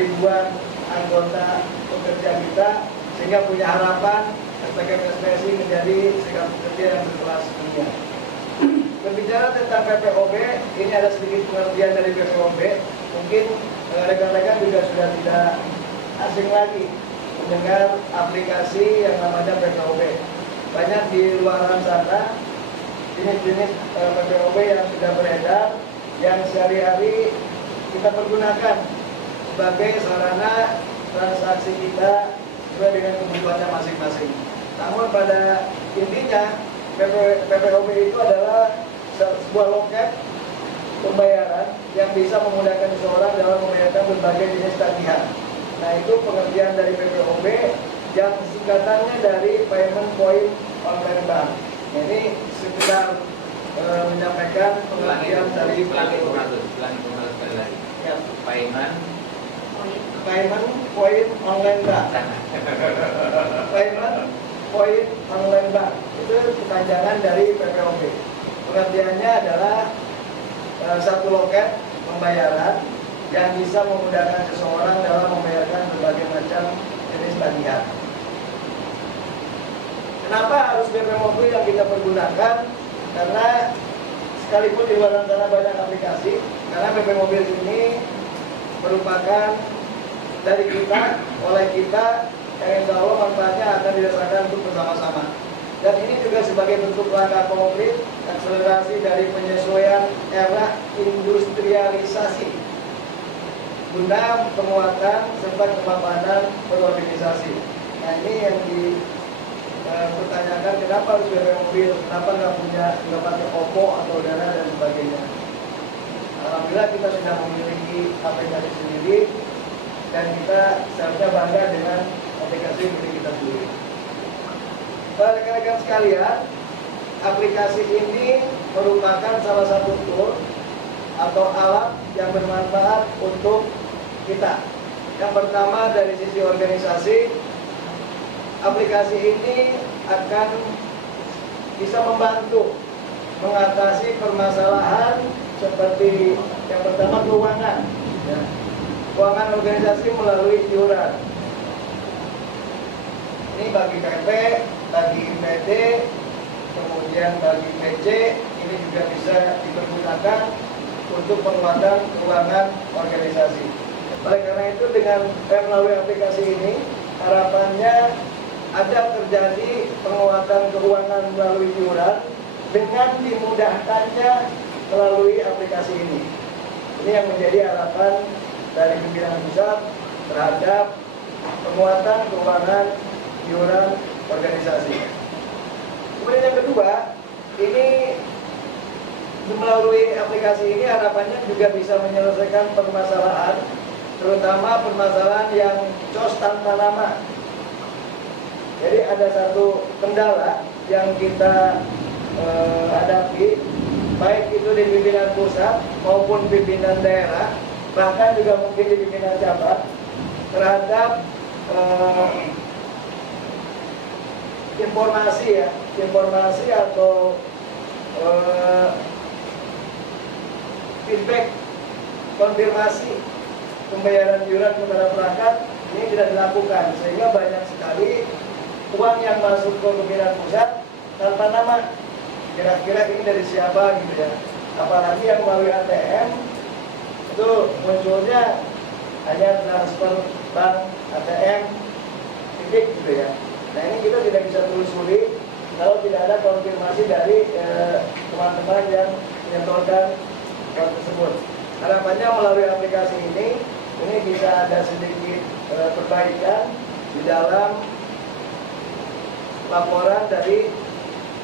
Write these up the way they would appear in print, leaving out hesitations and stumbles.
ribuan anggota pekerja kita, sehingga punya harapan SPKM-SPSI menjadi serikat pekerja yang berkelas dunia. Berbicara tentang PPOB, ini ada sedikit pengertian dari PPOB. Mungkin rekan-rekan juga sudah tidak asing lagi mendengar aplikasi yang namanya PPOB. Banyak di luaran sana jenis-jenis PPOB yang sudah beredar, yang sehari-hari kita pergunakan sebagai sarana transaksi kita sesuai dengan kebutuhannya masing-masing. Namun pada intinya PPOB itu adalah sebuah loket pembayaran yang bisa memudahkan seseorang dalam membayarkan berbagai jenis tagihan. Nah, itu pengertian dari PPOB yang singkatannya dari Payment Point Online Bank. Nah, ini sekedar menyampaikan pengertian dari PPOB. Ya. Payment Point Online Bank. Payment Point Online Bank itu kepanjangan dari PPOB. Pengertiannya adalah satu loket pembayaran yang bisa memudahkan seseorang dalam membayarkan berbagai macam jenis tagihan. Kenapa harus BP Mobil yang kita pergunakan? Karena sekalipun di luar sana banyak aplikasi, karena BP Mobil ini merupakan dari kita, oleh kita, yang insya Allah manfaatnya akan dirasakan untuk bersama-sama. Dan ini juga sebagai bentuk langkah konkret akselerasi dari penyesuaian era industrialisasi guna penguatan serta kemapanan berorganisasi. Nah, ini yang dipertanyakan, kenapa harus BP Mobil, kenapa nggak pakai Oppo atau Dana dan sebagainya. Alhamdulillah kita sudah memiliki aplikasi sendiri dan kita seharusnya bangga dengan aplikasi milik kita sendiri. Rekan-rekan sekalian, aplikasi ini merupakan salah satu tool atau alat yang bermanfaat untuk kita. Yang pertama dari sisi organisasi, aplikasi ini akan bisa membantu mengatasi permasalahan seperti yang pertama keuangan. Ya. Keuangan organisasi melalui iuran. Ini bagi PP, bagi PD, kemudian bagi PC, ini juga bisa dipergunakan untuk penguatan keuangan organisasi. Oleh karena itu dengan melalui aplikasi ini, harapannya ada terjadi penguatan keuangan melalui iuran dengan dimudahkannya melalui aplikasi ini. Ini yang menjadi harapan dari pimpinan pusat terhadap penguatan keuangan iuran organisasi. Kemudian yang kedua, ini melalui aplikasi ini harapannya juga bisa menyelesaikan permasalahan, terutama permasalahan yang COS tanpa nama. Jadi ada satu kendala yang kita hadapi, baik itu di pimpinan pusat maupun pimpinan daerah, bahkan juga mungkin di pimpinan cabang, terhadap informasi atau feedback, konfirmasi pembayaran iuran kepada perangkat ini tidak dilakukan, sehingga banyak sekali uang yang masuk ke pimpinan pusat tanpa nama. Kira-kira ini dari siapa gitu ya. Apalagi yang melalui ATM itu munculnya hanya transfer bank ATM titik gitu ya. Nah, ini kita tidak bisa telusuri kalau tidak ada konfirmasi dari teman-teman yang menyetorkan uang tersebut. Harapannya melalui aplikasi ini bisa ada sedikit perbaikan di dalam laporan dari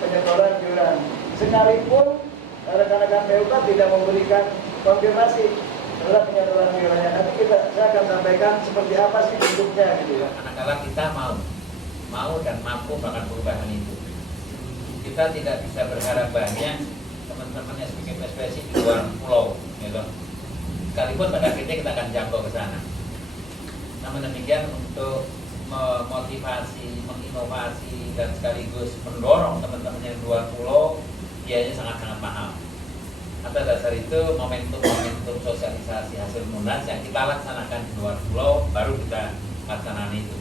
penyetoran iuran. Sekalipun rekan-rekan PUK tidak memberikan konfirmasi terhadap penyetoran iurannya, nanti saya akan sampaikan seperti apa sih bentuknya gitu ya. Manakala kita mau dan mampu melakukan perubahan itu, kita tidak bisa berharap banyak teman-teman SPSI di luar pulau, gitu. Sekalipun pada akhirnya kita akan jangkau ke sana. Namun demikian, untuk memotivasi, menginovasi, dan sekaligus mendorong teman-teman yang di luar pulau, biayanya sangat-sangat mahal. Atas dasar itu momentum sosialisasi hasil munas yang kita laksanakan di luar pulau baru kita laksanakan itu.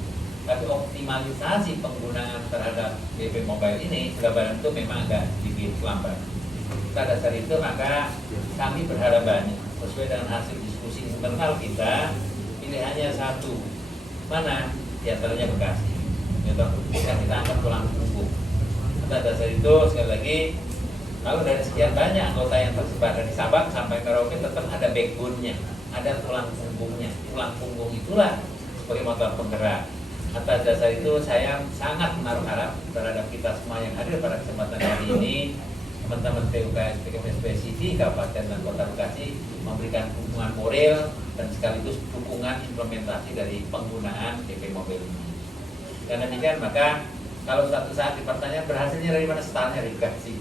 Tapi optimalisasi penggunaan terhadap BP Mobile ini sudah itu memang agak sedikit lambat. Atas dasar itu maka kami berharap banyak sesuai dengan hasil diskusi internal kita, pilihannya satu, mana diantaranya Bekasi, gitu. Kita angkat tulang punggung. Atas dasar itu sekali lagi, kalau dari sekian banyak anggota yang tersebar dari Sabang sampai Merauke tetap ada backbone-nya, ada tulang punggungnya. Tulang punggung itulah sebagai motor penggerak. Atas dasar itu saya sangat menaruh harap terhadap kita semua yang hadir pada kesempatan hari ini, teman-teman PUKS PKPSPSI di Kabupaten dan Kota Bekasi memberikan dukungan moral dan sekaligus dukungan implementasi dari penggunaan BP Mobile ini. Dan demikian maka kalau suatu saat dipertanyaan berhasilnya dari mana, startnya dari Bekasi.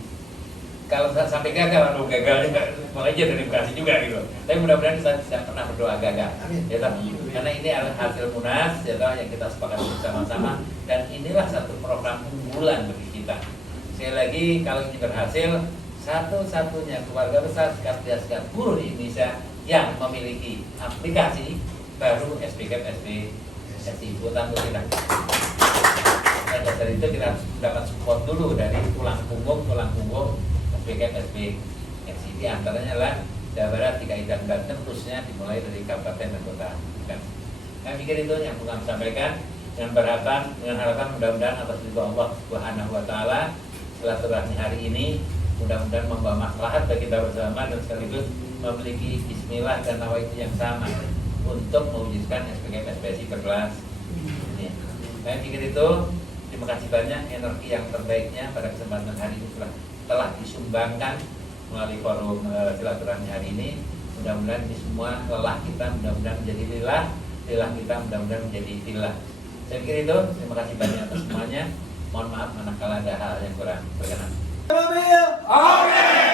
Kalau sampai gagal, gagalnya mulai aja dari Bekasi juga gitu. Tapi mudah-mudahan kita tidak pernah berdoa gagal. Ya, karena ini adalah hasil munas ya, yang kita sepakati bersama-sama, dan inilah satu program unggulan bagi kita. Sekali lagi, kalau ini berhasil, satu-satunya keluarga besar Sekat Buruh di Indonesia yang memiliki aplikasi baru SPKP SPSI Hutan Tidak. Dan dari itu kita dapat support dulu dari tulang punggung SPKP SPSI. Di antaranya adalah Jawa Barat, DKI dan Banten, khususnya dimulai dari kabupaten dan kota. Saya pikir itu yang kami sampaikan dengan harapan mudah-mudahan atas ridho Allah Subhanahu wa taala silaturahmi hari ini mudah-mudahan membawa maslahat bagi kita bersama dan sekaligus memiliki bismillah dan nawaitu yang sama untuk mewujudkan SPKP SPSI berkelas ini. Saya pikir itu. Terima kasih banyak, energi yang terbaiknya pada kesempatan hari ini telah disumbangkan melalui forum silaturahmi hari ini. Mudah-mudahan ini semua lelah kita mudah-mudahan menjadi lilah kita mudah-mudahan menjadi filah. Saya pikir itu. Terima kasih banyak atas semuanya. Mohon maaf manakala ada hal yang kurang berkenan. Amin.